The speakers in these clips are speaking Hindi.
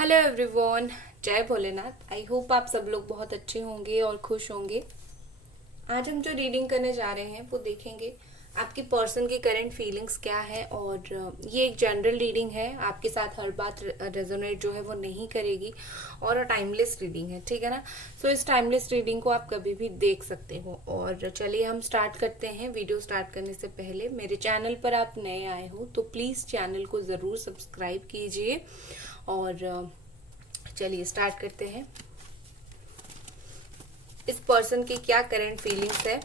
हेलो एवरीवन, जय भोलेनाथ। आई होप आप सब लोग बहुत अच्छे होंगे और खुश होंगे। आज हम जो रीडिंग करने जा रहे हैं वो देखेंगे आपकी पर्सन की करंट फीलिंग्स क्या है। और ये एक जनरल रीडिंग है, आपके साथ हर बात रेजोनेट जो है वो नहीं करेगी और टाइमलेस रीडिंग है, ठीक है ना। सो इस टाइमलेस रीडिंग को आप कभी भी देख सकते हो। और चलिए हम स्टार्ट करते हैं। वीडियो स्टार्ट करने से पहले मेरे चैनल पर आप नए आए हो तो प्लीज़ चैनल को ज़रूर सब्सक्राइब कीजिए। और चलिए स्टार्ट करते हैं। इस पर्सन की क्या करंट फीलिंग्स है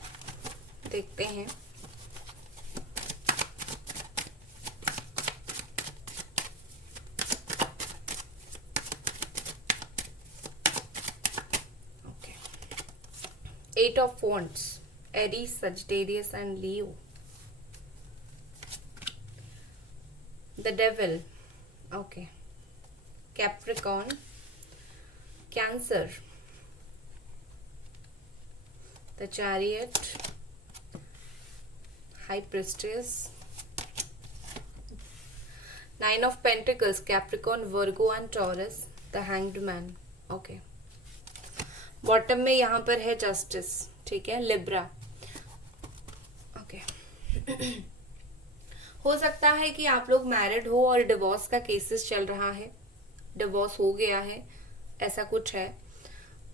देखते हैं। Okay, 8 of Wands, Aries, Sagittarius and Leo. The Devil, okay. Capricorn, Cancer, the Chariot, High Priestess, 9 of Pentacles, Capricorn, Virgo and Taurus, the Hanged Man. Okay. Bottom में यहाँ पर है जस्टिस, ठीक है, लिब्रा। ओके। हो सकता है कि आप लोग मैरिड हो और डिवोर्स का केसेस चल रहा है, डिवोर्स हो गया है, ऐसा कुछ है।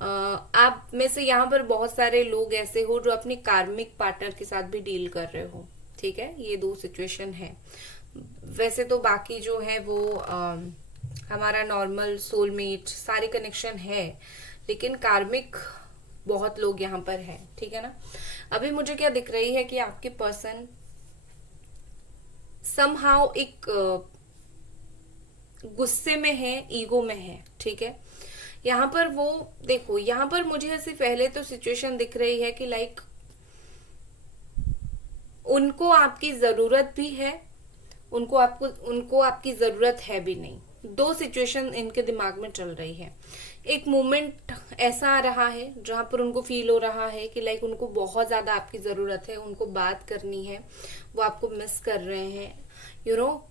आप में से यहाँ पर बहुत सारे लोग ऐसे हो जो अपने कार्मिक पार्टनर के साथ भी डील कर रहे हो, ठीक है। ये दो सिचुएशन है। वैसे तो बाकी जो है वो हमारा नॉर्मल सोलमेट सारे कनेक्शन है, लेकिन कार्मिक बहुत लोग यहाँ पर है, ठीक है ना। अभी मुझे क्या दिख रही है कि आपके पर्सन समहाउ एक गुस्से में है, ईगो में है, ठीक है। यहाँ पर वो देखो, यहाँ पर मुझे ऐसी पहले तो सिचुएशन दिख रही है कि लाइक उनको आपकी जरूरत भी है, उनको आपकी जरूरत है भी नहीं। दो सिचुएशन इनके दिमाग में चल रही है। एक मोमेंट ऐसा आ रहा है जहां पर उनको फील हो रहा है कि लाइक उनको बहुत ज्यादा आपकी जरूरत है, उनको बात करनी है, वो आपको मिस कर रहे हैं, यू नो,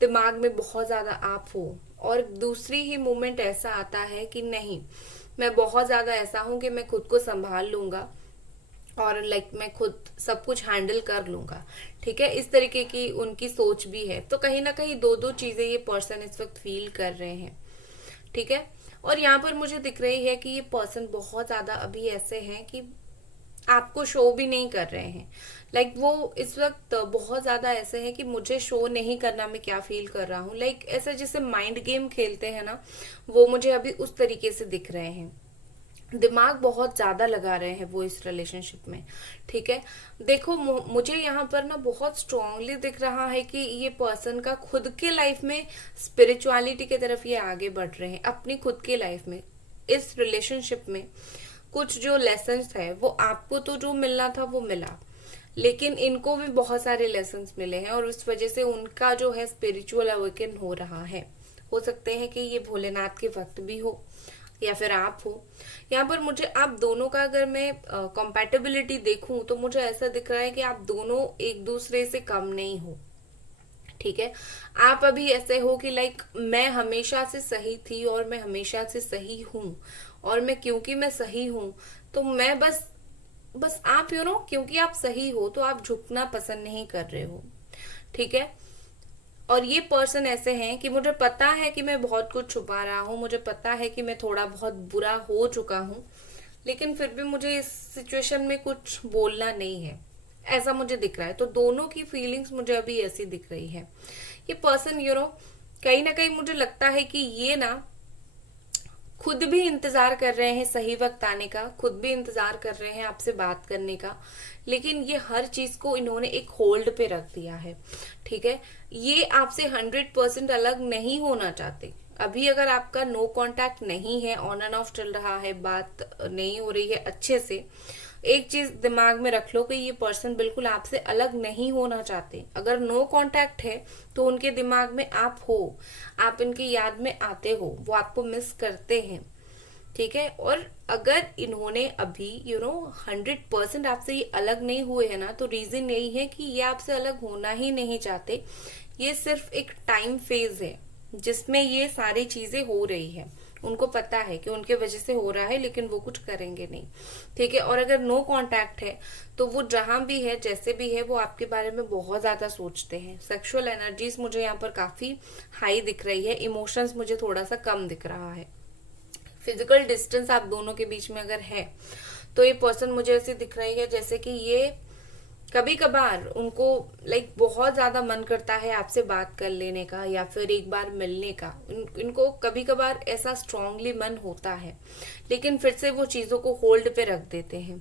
दिमाग में बहुत ज्यादा आप हो। और दूसरी ही मोमेंट ऐसा आता है कि नहीं, मैं बहुत ज्यादा ऐसा हूं कि मैं खुद को संभाल लूंगा और लाइक मैं खुद सब कुछ हैंडल कर लूंगा, ठीक है। इस तरीके की उनकी सोच भी है। तो कहीं ना कहीं दो दो चीजें ये पर्सन इस वक्त फील कर रहे हैं, ठीक है। और यहाँ पर मुझे दिख रही है कि ये पर्सन बहुत ज्यादा अभी ऐसे हैं कि आपको शो भी नहीं कर रहे हैं। लाइक वो इस वक्त बहुत ज्यादा ऐसे हैं कि मुझे शो नहीं करना, मैं क्या फील कर रहा हूँ। लाइक ऐसा जैसे माइंड गेम खेलते हैं ना, वो मुझे अभी उस तरीके से दिख रहे हैं। दिमाग बहुत ज्यादा लगा रहे हैं वो इस रिलेशनशिप में, ठीक है। देखो मुझे यहाँ पर ना बहुत स्ट्रांगली दिख रहा है कि ये पर्सन का खुद के लाइफ में स्पिरिचुअलिटी की तरफ ये आगे बढ़ रहे हैं। अपनी खुद के लाइफ में इस रिलेशनशिप में कुछ जो लेसन्स है वो आपको तो जो मिलना था वो मिला, लेकिन इनको भी बहुत सारे लेसन्स मिले हैं और उस वजह से उनका जो है स्पिरिचुअल अवेकन हो रहा है। हो सकते हैं कि ये भोलेनाथ के वक्त भी हो या फिर आप हो। यहाँ पर मुझे आप दोनों का अगर मैं कंपैटिबिलिटी देखूं तो मुझे ऐसा दिख रहा है कि आप दोनों एक दूसरे से कम नहीं हो, ठीक है। आप अभी ऐसे हो कि लाइक मैं हमेशा से सही थी और मैं हमेशा से सही हूं, और मैं क्योंकि मैं सही हूं तो मैं बस आप क्योंकि आप सही हो तो आप झुकना पसंद नहीं कर रहे हो, ठीक है। और ये पर्सन ऐसे हैं कि मुझे पता है कि मैं बहुत कुछ छुपा रहा हूँ, मुझे पता है कि मैं थोड़ा बहुत बुरा हो चुका हूँ, लेकिन फिर भी मुझे इस सिचुएशन में कुछ बोलना नहीं है, ऐसा मुझे दिख रहा है। तो दोनों की फीलिंग्स मुझे अभी ऐसी दिख रही है। ये पर्सन कहीं ना कहीं मुझे लगता है कि ये ना खुद भी इंतजार कर रहे हैं सही वक्त आने का, खुद भी इंतजार कर रहे हैं आपसे बात करने का, लेकिन ये हर चीज को इन्होंने एक होल्ड पे रख दिया है, ठीक है। ये आपसे 100% अलग नहीं होना चाहते। अभी अगर आपका नो कांटेक्ट नहीं है, ऑन एंड ऑफ चल रहा है, बात नहीं हो रही है अच्छे से, एक चीज दिमाग में रख लो कि ये पर्सन बिल्कुल आपसे अलग नहीं होना चाहते। अगर नो कांटेक्ट है तो उनके दिमाग में आप हो, आप इनकी याद में आते हो, वो आपको मिस करते हैं, ठीक है। और अगर इन्होंने अभी 100% आपसे ये अलग नहीं हुए हैं ना, तो रीजन यही है कि ये आपसे अलग होना ही नहीं चाहते। ये सिर्फ एक टाइम फेज है, जिसमें ये सारी चीजें हो रही है। उनको पता है कि उनके वजह से हो रहा है, लेकिन वो कुछ करेंगे नहीं, ठीक है। और अगर नो कांटेक्ट है तो वो जहां भी है, जैसे भी है, वो आपके बारे में बहुत ज्यादा सोचते हैं। सेक्सुअल एनर्जीज मुझे यहाँ पर काफी हाई दिख रही है, इमोशंस मुझे थोड़ा सा कम दिख रहा है। फिजिकल डिस्टेंस आप दोनों के बीच में अगर है तो ये पर्सन मुझे ऐसे दिख रही है जैसे कि ये कभी कभार उनको बहुत ज्यादा मन करता है आपसे बात कर लेने का या फिर एक बार मिलने का। इनको कभी कभार ऐसा स्ट्रांगली मन होता है, लेकिन फिर से वो चीजों को होल्ड पे रख देते हैं।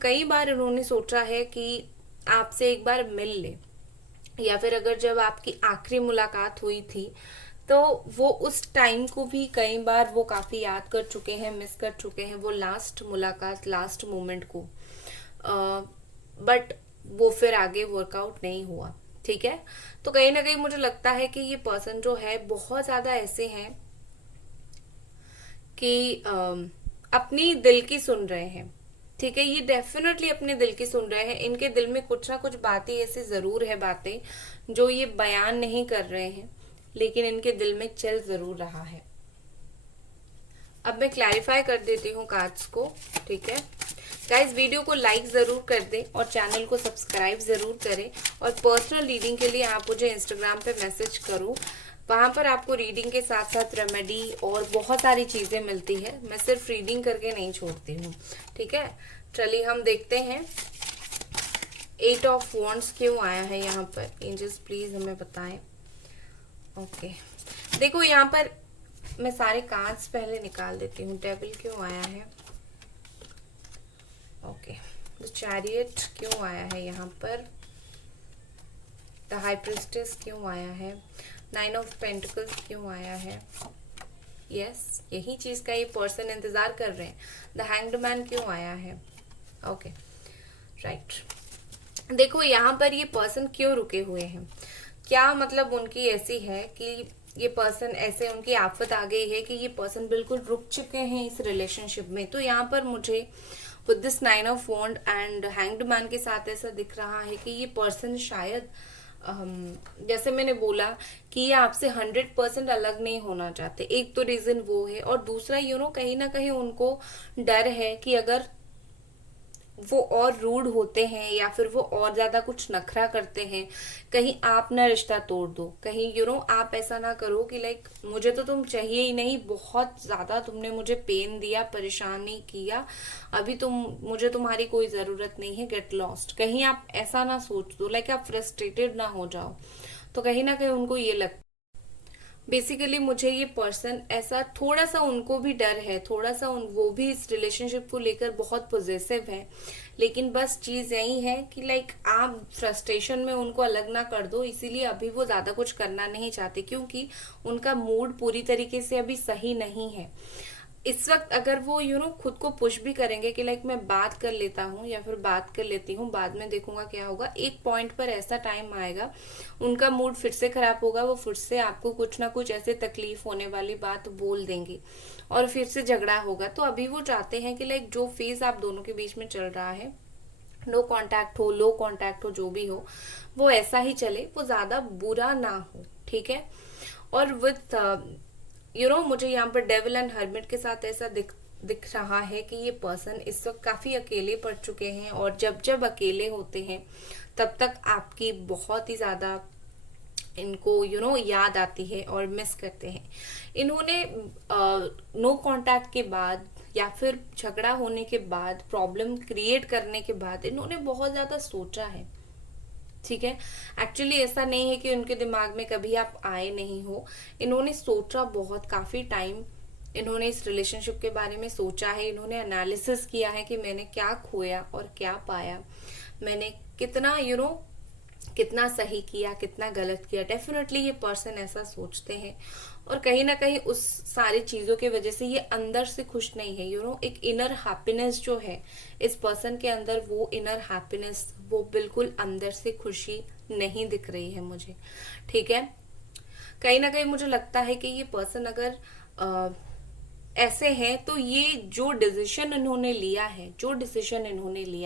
कई बार इन्होंने सोचा है कि आपसे एक बार मिल ले, या फिर अगर जब आपकी आखिरी मुलाकात हुई थी तो वो उस टाइम को भी कई बार वो काफी याद कर चुके हैं, मिस कर चुके हैं वो लास्ट मुलाकात, लास्ट मोमेंट को। बट वो फिर आगे वर्कआउट नहीं हुआ, ठीक है। तो कहीं ना कहीं मुझे लगता है कि ये पर्सन जो है बहुत ज्यादा ऐसे हैं कि अपनी दिल की सुन रहे हैं, ठीक है। ये डेफिनेटली अपने दिल की सुन रहे हैं। इनके दिल में कुछ ना कुछ बातें ऐसे जरूर है, बातें जो ये बयान नहीं कर रहे हैं, लेकिन इनके दिल में चल जरूर रहा है। अब मैं क्लैरिफाई कर देती हूँ कार्ड्स को, ठीक है। गाइस, वीडियो को लाइक जरूर कर दें और चैनल को सब्सक्राइब जरूर करें। और पर्सनल रीडिंग के लिए आप मुझे इंस्टाग्राम पे मैसेज करो, वहां पर आपको रीडिंग के साथ साथ रेमेडी और बहुत सारी चीजें मिलती है। मैं सिर्फ रीडिंग करके नहीं छोड़ती हूँ, ठीक है। चलिए हम देखते हैं 8 ऑफ वॉन्ड्स क्यों आया है यहाँ पर। एंजल्स प्लीज हमें बताएं। ओके, देखो यहाँ पर मैं सारे कार्ड्स पहले निकाल देती हूँ। डेविल क्यों आया है, ओके। द चैरियट क्यों आया है यहाँ पर, द हाई प्रिस्टेस क्यों आया है, 9 ऑफ पेंटिकल्स क्यों आया है। यस, यही चीज का ये पर्सन इंतजार कर रहे हैं। द हैंग्ड मैन क्यों आया है, ओके, राइट। देखो यहाँ पर ये पर्सन क्यों रुके हुए हैं, क्या मतलब उनकी ऐसी है कि ये पर्सन ऐसे, उनकी आफत आ गई है कि ये पर्सन बिल्कुल रुक चुके हैं इस रिलेशनशिप में। तो यहाँ पर मुझे with this 9 of wands and hanged man के साथ ऐसा दिख रहा है कि ये पर्सन शायद जैसे मैंने बोला कि ये आपसे 100% अलग नहीं होना चाहते। एक तो रीजन वो है, और दूसरा कहीं ना कहीं उनको डर है कि अगर वो और रूड होते हैं या फिर वो और ज्यादा कुछ नखरा करते हैं, कहीं आप ना रिश्ता तोड़ दो, कहीं आप ऐसा ना करो कि मुझे तो तुम चाहिए ही नहीं, बहुत ज्यादा तुमने मुझे पेन दिया, परेशानी किया, अभी मुझे तुम्हारी कोई जरूरत नहीं है, गेट लॉस्ट। कहीं आप ऐसा ना सोच दो, आप फ्रस्ट्रेटेड ना हो जाओ। तो कहीं ना कहीं उनको ये लगता, बेसिकली मुझे ये पर्सन ऐसा, थोड़ा सा उनको भी डर है, थोड़ा सा वो भी इस रिलेशनशिप को लेकर बहुत पॉजिटिव है। लेकिन बस चीज यही है कि आप फ्रस्ट्रेशन में उनको अलग ना कर दो, इसीलिए अभी वो ज्यादा कुछ करना नहीं चाहते, क्योंकि उनका मूड पूरी तरीके से अभी सही नहीं है इस वक्त। अगर वो खुद को पुश भी करेंगे कि मैं बात कर लेता हूँ या फिर बात कर लेती हूँ, बाद में देखूंगा क्या होगा, एक पॉइंट पर ऐसा टाइम आएगा उनका मूड फिर से खराब होगा, वो फिर से आपको कुछ ना कुछ ऐसे तकलीफ होने वाली बात बोल देंगे और फिर से झगड़ा होगा। तो अभी वो चाहते हैं कि जो फेज आप दोनों के बीच में चल रहा है, नो कांटेक्ट हो, लो कांटेक्ट हो, जो भी हो, वो ऐसा ही चले, वो ज्यादा बुरा ना हो, ठीक है। और विथ मुझे यहाँ पर डेविल एंड हर्मिट के साथ ऐसा दिख रहा है कि ये पर्सन इस वक्त काफी अकेले पड़ चुके हैं, और जब जब अकेले होते हैं तब तक आपकी बहुत ही ज्यादा इनको याद आती है और मिस करते हैं। इन्होंने नो कांटेक्ट के बाद या फिर झगड़ा होने के बाद, प्रॉब्लम क्रिएट करने के बाद इन्होंने बहुत ज्यादा सोचा है, ठीक है। एक्चुअली ऐसा नहीं है कि उनके दिमाग में कभी आप आए नहीं हो, इन्होंने सोचा बहुत, काफी टाइम इन्होंने इस रिलेशनशिप के बारे में सोचा है। इन्होंने एनालिसिस किया है कि मैंने क्या खोया और क्या पाया, मैंने कितना कितना सही किया, कितना गलत किया। डेफिनेटली ये पर्सन ऐसा सोचते हैं, और कहीं ना कहीं उस सारी चीजों की वजह से ये अंदर से खुश नहीं है। एक इनर हैप्पीनेस जो है इस पर्सन के अंदर, वो इनर हैप्पीनेस, वो बिल्कुल अंदर से खुशी नहीं दिख रही है मुझे, ठीक है। कहीं ना कहीं मुझे लगता है कि ये पर्सन अगर ऐसे हैं तो ये जो डिसीजन इन्होंने लिया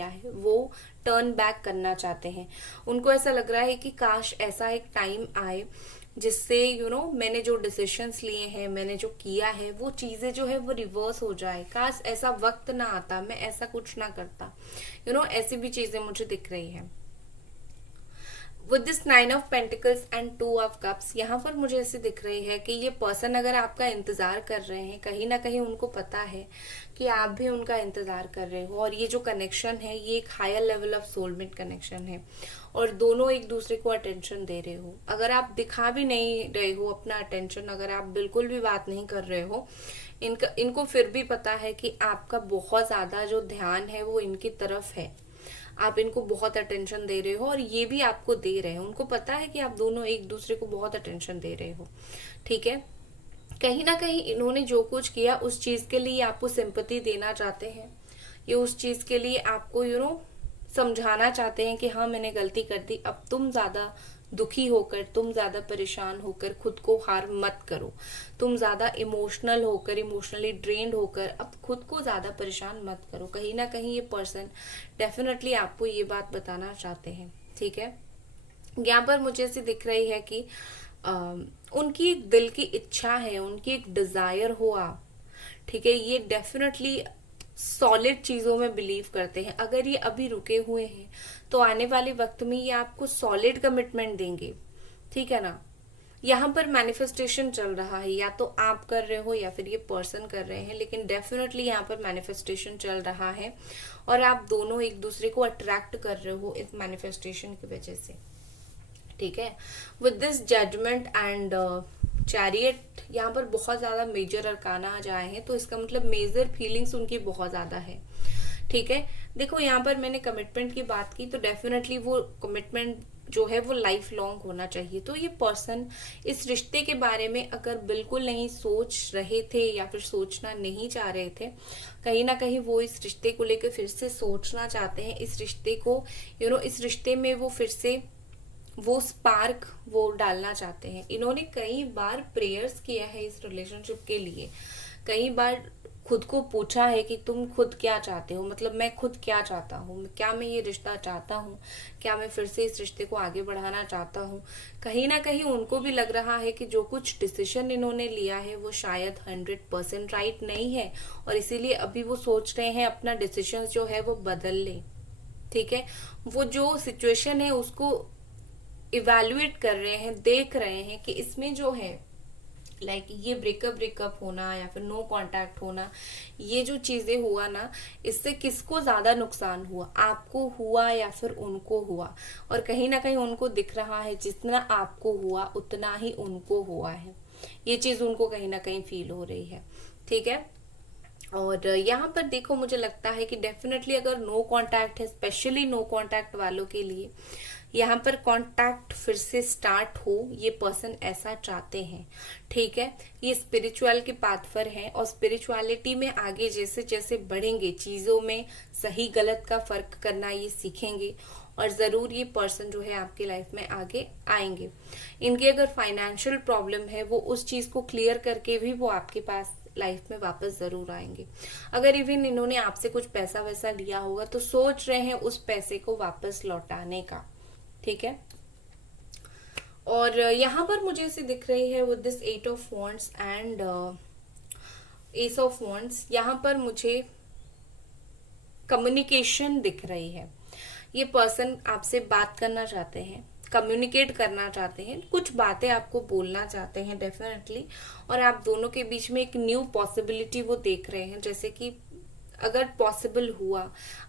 है वो टर्न बैक करना चाहते हैं। उनको ऐसा लग रहा है कि काश ऐसा एक टाइम आए जिससे मैंने जो डिसीशंस लिए हैं, मैंने जो किया है, वो चीजें जो है वो रिवर्स हो जाए। काश ऐसा वक्त ना आता, मैं ऐसा कुछ ना करता। ऐसी भी चीजें मुझे दिख रही है। With this 9 of pentacles and 2 of cups, यहाँ पर मुझे ऐसे दिख रही है कि ये पर्सन अगर आपका इंतजार कर रहे हैं, कहीं ना कहीं उनको पता है कि आप भी उनका इंतजार कर रहे हो, और ये जो कनेक्शन है ये एक higher level of soulmate connection है, और दोनों एक दूसरे को अटेंशन दे रहे हो। अगर आप दिखा भी नहीं रहे हो अपना अटेंशन, अगर आप बिल्कुल भी बात नहीं कर रहे हो, इनको फिर भी पता है कि आपका बहुत ज्यादा जो ध्यान है वो इनकी तरफ है, आप इनको बहुत अटेंशन दे रहे हो, और ये भी आपको दे रहे हैं। उनको पता है कि आप दोनों एक दूसरे को बहुत अटेंशन दे रहे हो, ठीक है। कहीं ना कहीं इन्होंने जो कुछ किया उस चीज के लिए आपको सिंपैथी देना चाहते हैं, ये उस चीज के लिए आपको समझाना चाहते हैं कि हाँ मैंने गलती कर दी, अब तुम ज्यादा दुखी होकर, तुम ज्यादा परेशान होकर खुद को हार मत करो, तुम ज्यादा इमोशनल होकर, इमोशनली ड्रेन्ड होकर अब खुद को ज्यादा परेशान मत करो। कहीं ना कहीं ये पर्सन डेफिनेटली आपको ये बात बताना चाहते हैं, ठीक है। यहाँ पर मुझे ऐसी दिख रही है कि उनकी एक दिल की इच्छा है, उनकी एक डिजायर हो आप, ठीक है। ये डेफिनेटली सॉलिड चीजों में बिलीव करते हैं। अगर ये अभी रुके हुए हैं तो आने वाले वक्त में ये आपको सॉलिड कमिटमेंट देंगे, ठीक है ना। यहाँ पर मैनिफेस्टेशन चल रहा है, या तो आप कर रहे हो या फिर ये पर्सन कर रहे हैं, लेकिन डेफिनेटली यहाँ पर मैनिफेस्टेशन चल रहा है, और आप दोनों एक दूसरे को अट्रैक्ट कर रहे हो इस मैनिफेस्टेशन की वजह से, ठीक है। With this judgement and chariot, यहाँ पर बहुत ज्यादा मेजर अरकाना आ जाए हैं, तो इसका मतलब मेजर फीलिंग्स उनकी बहुत ज्यादा है, ठीक है। देखो यहाँ पर मैंने कमिटमेंट की बात की, तो डेफिनेटली वो कमिटमेंट जो है वो लाइफ लॉन्ग होना चाहिए। तो ये पर्सन इस रिश्ते के बारे में अगर बिल्कुल नहीं सोच रहे थे या फिर सोचना नहीं चाह रहे थे, कहीं ना कहीं वो इस रिश्ते को लेकर फिर से सोचना चाहते हैं। इस रिश्ते को इस रिश्ते में वो फिर से वो स्पार्क वो डालना चाहते हैं। इन्होंने कई बार प्रेयर्स किया है इस रिलेशनशिप के लिए, कई बार खुद को पूछा है कि तुम खुद क्या चाहते हो, मतलब मैं खुद क्या चाहता हूँ, क्या मैं ये रिश्ता चाहता हूँ, क्या मैं फिर से इस रिश्ते को आगे बढ़ाना चाहता हूँ। कहीं ना कहीं उनको भी लग रहा है कि जो कुछ डिसीजन इन्होंने लिया है वो शायद 100% राइट नहीं है, और इसीलिए अभी वो सोच रहे हैं अपना डिसीजन जो है वो बदल ले, ठीक है। वो जो सिचुएशन है उसको इवेल्युएट कर रहे हैं, देख रहे हैं कि इसमें जो है ये ब्रेकअप होना या फिर नो कांटेक्ट होना, ये जो चीजें हुआ ना, इससे किसको ज्यादा नुकसान हुआ, आपको हुआ या फिर उनको हुआ। और कहीं ना कहीं उनको दिख रहा है जितना आपको हुआ उतना ही उनको हुआ है, ये चीज उनको कहीं ना कहीं फील हो रही है, ठीक है। और यहाँ पर देखो मुझे लगता है कि डेफिनेटली अगर नो कांटेक्ट है, स्पेशली नो कांटेक्ट वालों के लिए यहाँ पर कांटेक्ट फिर से स्टार्ट हो, ये पर्सन ऐसा चाहते हैं, ठीक है। ये स्पिरिचुअल के पाथ पर है, और स्पिरिचुअलिटी में आगे जैसे जैसे बढ़ेंगे, चीजों में सही गलत का फर्क करना ये सीखेंगे, और जरूर ये पर्सन जो है आपकी लाइफ में आगे आएंगे। इनकी अगर फाइनेंशियल प्रॉब्लम है वो उस चीज को क्लियर करके भी वो आपके पास लाइफ में वापस जरूर आएंगे। अगर इवन इन्होंने आपसे कुछ पैसा वैसा लिया होगा तो सोच रहे हैं उस पैसे को वापस लौटाने का, ठीक है। और यहाँ पर मुझे ऐसे दिख रही है with this 8 of wands and S of wands, यहाँ पर मुझे कम्युनिकेशन दिख रही है। ये पर्सन आपसे बात करना चाहते हैं, कम्युनिकेट करना चाहते हैं, कुछ बातें आपको बोलना चाहते हैं डेफिनेटली, और आप दोनों के बीच में एक न्यू पॉसिबिलिटी वो देख रहे हैं। जैसे कि अगर पॉसिबल हुआ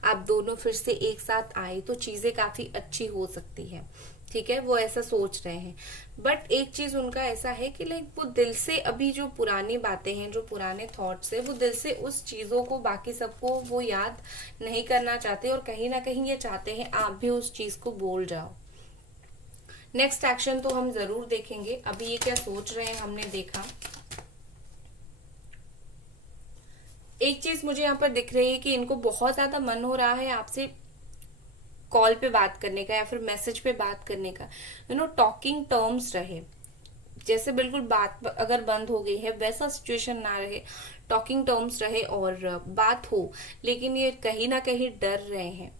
आप दोनों फिर से एक साथ आए तो चीजें काफी अच्छी हो सकती है, ठीक है। वो ऐसा सोच रहे हैं, बट एक चीज उनका ऐसा है कि वो दिल से अभी जो पुरानी बातें हैं, जो पुराने थॉट्स है, वो दिल से उस चीजों को, बाकी सबको वो याद नहीं करना चाहते, और कहीं ना कहीं ये चाहते हैं आप भी उस चीज को बोल जाओ। नेक्स्ट एक्शन तो हम जरूर देखेंगे, अभी ये क्या सोच रहे हैं हमने देखा। एक चीज मुझे यहाँ पर दिख रही है कि इनको बहुत ज्यादा मन हो रहा है आपसे कॉल पे बात करने का या फिर मैसेज पे बात करने का, टॉकिंग टर्म्स रहे, जैसे बिल्कुल बात अगर बंद हो गई है वैसा सिचुएशन ना रहे, टॉकिंग टर्म्स रहे और बात हो। लेकिन ये कहीं ना कहीं डर रहे हैं,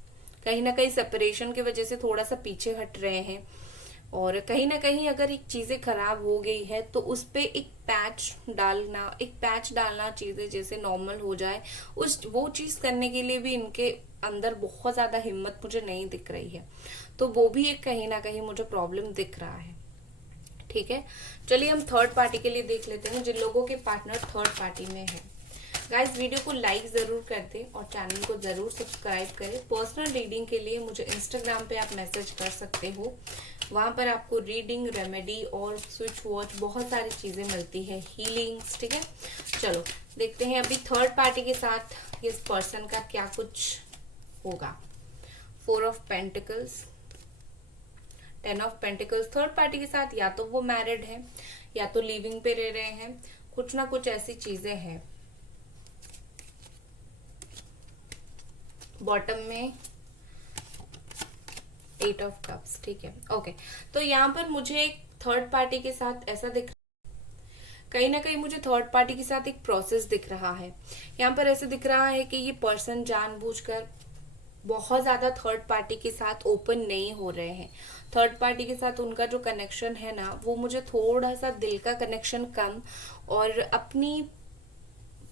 कहीं ना कहीं सेपरेशन की वजह से थोड़ा सा पीछे हट रहे हैं, और कहीं ना कहीं अगर एक चीजें खराब हो गई है तो उस पे एक पैच डालना चीजें जैसे नॉर्मल हो जाए, उस वो चीज करने के लिए भी इनके अंदर बहुत ज्यादा हिम्मत मुझे नहीं दिख रही है। तो वो भी एक कहीं ना कहीं मुझे प्रॉब्लम दिख रहा है। ठीक है, चलिए हम थर्ड पार्टी के लिए देख लेते हैं, जिन लोगों के पार्टनर थर्ड पार्टी में है। गाइस वीडियो को लाइक जरूर कर दें और चैनल को जरूर सब्सक्राइब करें। पर्सनल रीडिंग के लिए मुझे इंस्टाग्राम पे आप मैसेज कर सकते हो, वहां पर आपको रीडिंग, रेमेडी और स्विच वॉच बहुत सारी चीजें मिलती है, हीलिंग्स। ठीक है, चलो देखते हैं अभी थर्ड पार्टी के साथ इस पर्सन का क्या कुछ होगा। 4 of pentacles, 10 of pentacles. Third party के साथ या तो वो मैरिड है या तो लिविंग पे रह रहे हैं, कुछ ना कुछ ऐसी चीजें हैं। बॉटम में 8 ऑफ कप्स। ठीक है, ओके। तो यहाँ पर मुझे एक थर्ड पार्टी के साथ ऐसा दिख, कहीं ना कहीं मुझे थर्ड पार्टी के साथ एक प्रोसेस दिख रहा है। यहाँ पर ऐसे दिख रहा है कि ये पर्सन जानबूझकर बहुत ज्यादा थर्ड पार्टी के साथ ओपन नहीं हो रहे हैं। थर्ड पार्टी के साथ उनका जो कनेक्शन है ना, वो मुझे थोड़ा सा दिल का कनेक्शन कम और अपनी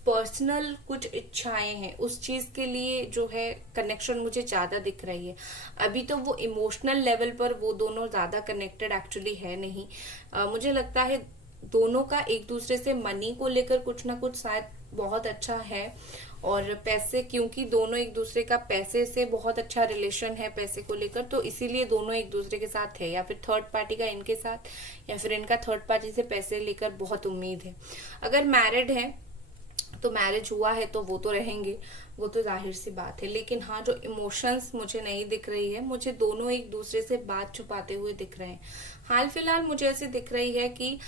पर्सनल कुछ इच्छाएं हैं उस चीज के लिए जो है कनेक्शन मुझे ज्यादा दिख रही है। अभी तो वो इमोशनल लेवल पर वो दोनों ज्यादा कनेक्टेड एक्चुअली है नहीं। मुझे लगता है दोनों का एक दूसरे से मनी को लेकर कुछ ना कुछ शायद बहुत अच्छा है, और पैसे, क्योंकि दोनों एक दूसरे का पैसे से बहुत अच्छा रिलेशन है पैसे को लेकर, तो इसीलिए दोनों एक दूसरे के साथ है, या फिर थर्ड पार्टी का इनके साथ, या फिर इनका थर्ड पार्टी से पैसे लेकर बहुत उम्मीद है। अगर मैरिड है तो मैरिज हुआ है तो वो तो रहेंगे, वो तो जाहिर सी बात है। लेकिन हाँ, जो इमोशंस मुझे नहीं दिख रही है, मुझे दोनों एक दूसरे से बात छुपाते हुए दिख रहे हैं। हाल फिलहाल मुझे ऐसे दिख रही है कि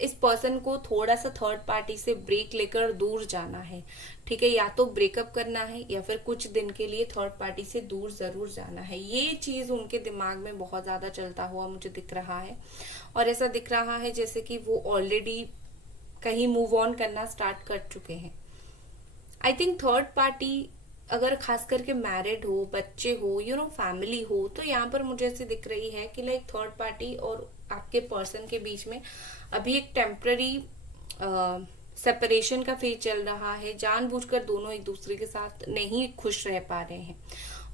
इस पर्सन को थोड़ा सा थर्ड पार्टी से ब्रेक लेकर दूर जाना है। ठीक है, या तो ब्रेकअप करना है या फिर कुछ दिन के लिए थर्ड पार्टी से दूर जरूर जाना है। ये चीज उनके दिमाग में बहुत ज्यादा चलता हुआ मुझे दिख रहा है, और ऐसा दिख रहा है जैसे कि वो ऑलरेडी कहीं मूव ऑन करना स्टार्ट कर चुके हैं। आई थिंक थर्ड पार्टी अगर खास करके मैरिड हो, बच्चे हो, फैमिली हो, तो यहाँ पर मुझे ऐसे दिख रही है कि लाइक थर्ड पार्टी और आपके पर्सन के बीच में अभी एक टेम्पररी सेपरेशन का फेज चल रहा है। जानबूझकर दोनों एक दूसरे के साथ नहीं खुश रह पा रहे हैं।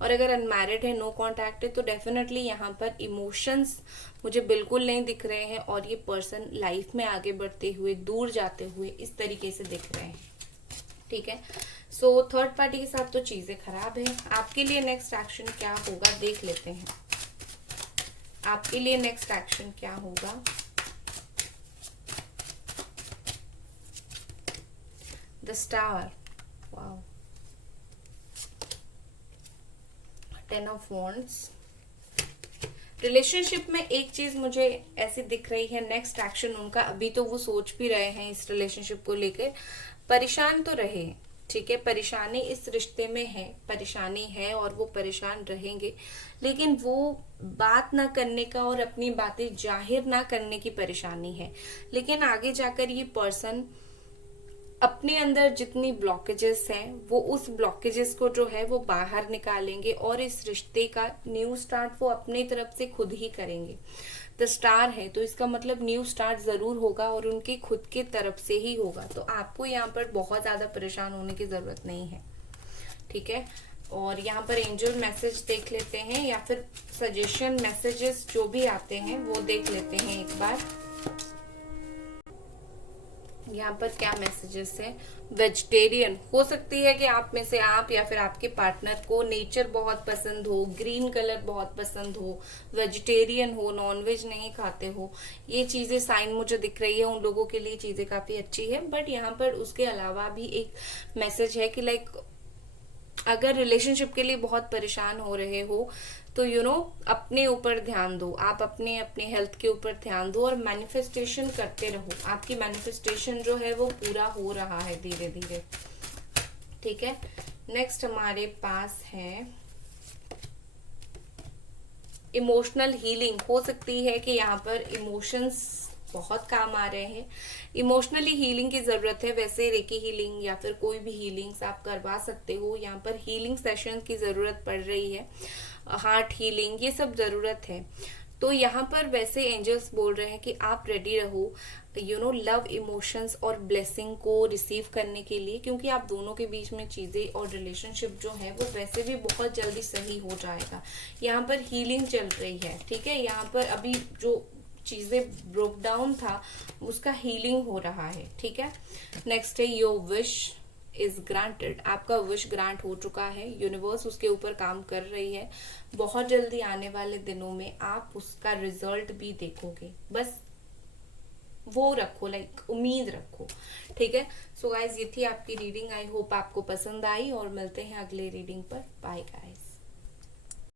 और अगर अनमैरिड है, नो कांटेक्ट है, तो डेफिनेटली यहाँ पर इमोशंस मुझे बिल्कुल नहीं दिख रहे हैं, और ये पर्सन लाइफ में आगे बढ़ते हुए, दूर जाते हुए इस तरीके से दिख रहे हैं। ठीक है, सो थर्ड पार्टी के साथ तो चीजें खराब है। आपके लिए नेक्स्ट एक्शन क्या होगा देख लेते हैं। आपके लिए नेक्स्ट एक्शन क्या होगा। The star, wow, 10 of wands. Relationship में एक चीज मुझे ऐसी दिख रही है, नेक्स्ट एक्शन उनका, अभी तो वो सोच भी रहे हैं इस रिलेशनशिप को लेकर, परेशान तो रहे। ठीक है, परेशानी इस रिश्ते में है, परेशानी है और वो परेशान रहेंगे, लेकिन वो बात ना करने का और अपनी बातें जाहिर ना करने की परेशानी है। लेकिन आगे जाकर ये पर्सन अपने अंदर जितनी ब्लॉकेजेस हैं, वो उस ब्लॉकेजेस को जो है वो बाहर निकालेंगे, और इस रिश्ते का न्यू स्टार्ट वो अपने तरफ से खुद ही करेंगे। द स्टार है तो इसका मतलब न्यू स्टार्ट जरूर होगा, और उनकी खुद के तरफ से ही होगा। तो आपको यहाँ पर बहुत ज्यादा परेशान होने की जरूरत नहीं है। ठीक है, और यहाँ पर एंजल मैसेज देख लेते हैं, या फिर सजेशन मैसेजेस जो भी आते हैं वो देख लेते हैं एक बार। यहाँ पर क्या मैसेजेस है। वेजिटेरियन हो सकती है कि आप में से आप या फिर आपके पार्टनर को नेचर बहुत पसंद हो, ग्रीन कलर बहुत पसंद हो, वेजिटेरियन हो, नॉनवेज नहीं खाते हो। ये चीजें साइन मुझे दिख रही है, उन लोगों के लिए चीजें काफी अच्छी है। बट यहाँ पर उसके अलावा भी एक मैसेज है कि लाइक अगर रिलेशनशिप के लिए बहुत परेशान हो रहे हो तो अपने ऊपर ध्यान दो, आप अपने हेल्थ के ऊपर ध्यान दो, और मैनिफेस्टेशन करते रहो। आपकी मैनिफेस्टेशन जो है वो पूरा हो रहा है धीरे धीरे। ठीक है, नेक्स्ट हमारे पास है इमोशनल हीलिंग। हो सकती है कि यहाँ पर इमोशंस बहुत काम आ रहे हैं, इमोशनली हीलिंग की जरूरत है। वैसे रेकी हीलिंग या फिर कोई भी हीलिंग्स आप करवा सकते हो। यहाँ पर हीलिंग सेशन की जरूरत पड़ रही है, हार्ट हीलिंग, ये सब जरूरत है। तो यहाँ पर वैसे एंजल्स बोल रहे हैं कि आप रेडी रहो लव इमोशंस और ब्लेसिंग को रिसीव करने के लिए, क्योंकि आप दोनों के बीच में चीजें और रिलेशनशिप जो है वो वैसे भी बहुत जल्दी सही हो जाएगा। यहाँ पर हीलिंग चल रही है, ठीक है। यहाँ पर अभी जो चीजें ब्रोक डाउन था उसका हीलिंग हो रहा है, ठीक है। नेक्स्ट है योर विश इज ग्रांटेड। आपका विश ग्रांट हो चुका है, यूनिवर्स उसके ऊपर काम कर रही है। बहुत जल्दी आने वाले दिनों में आप उसका रिजल्ट भी देखोगे, बस वो रखो, उम्मीद रखो, ठीक है। सो गाइज ये थी आपकी रीडिंग, आई होप आपको पसंद आई और मिलते हैं अगले रीडिंग पर। Bye guys.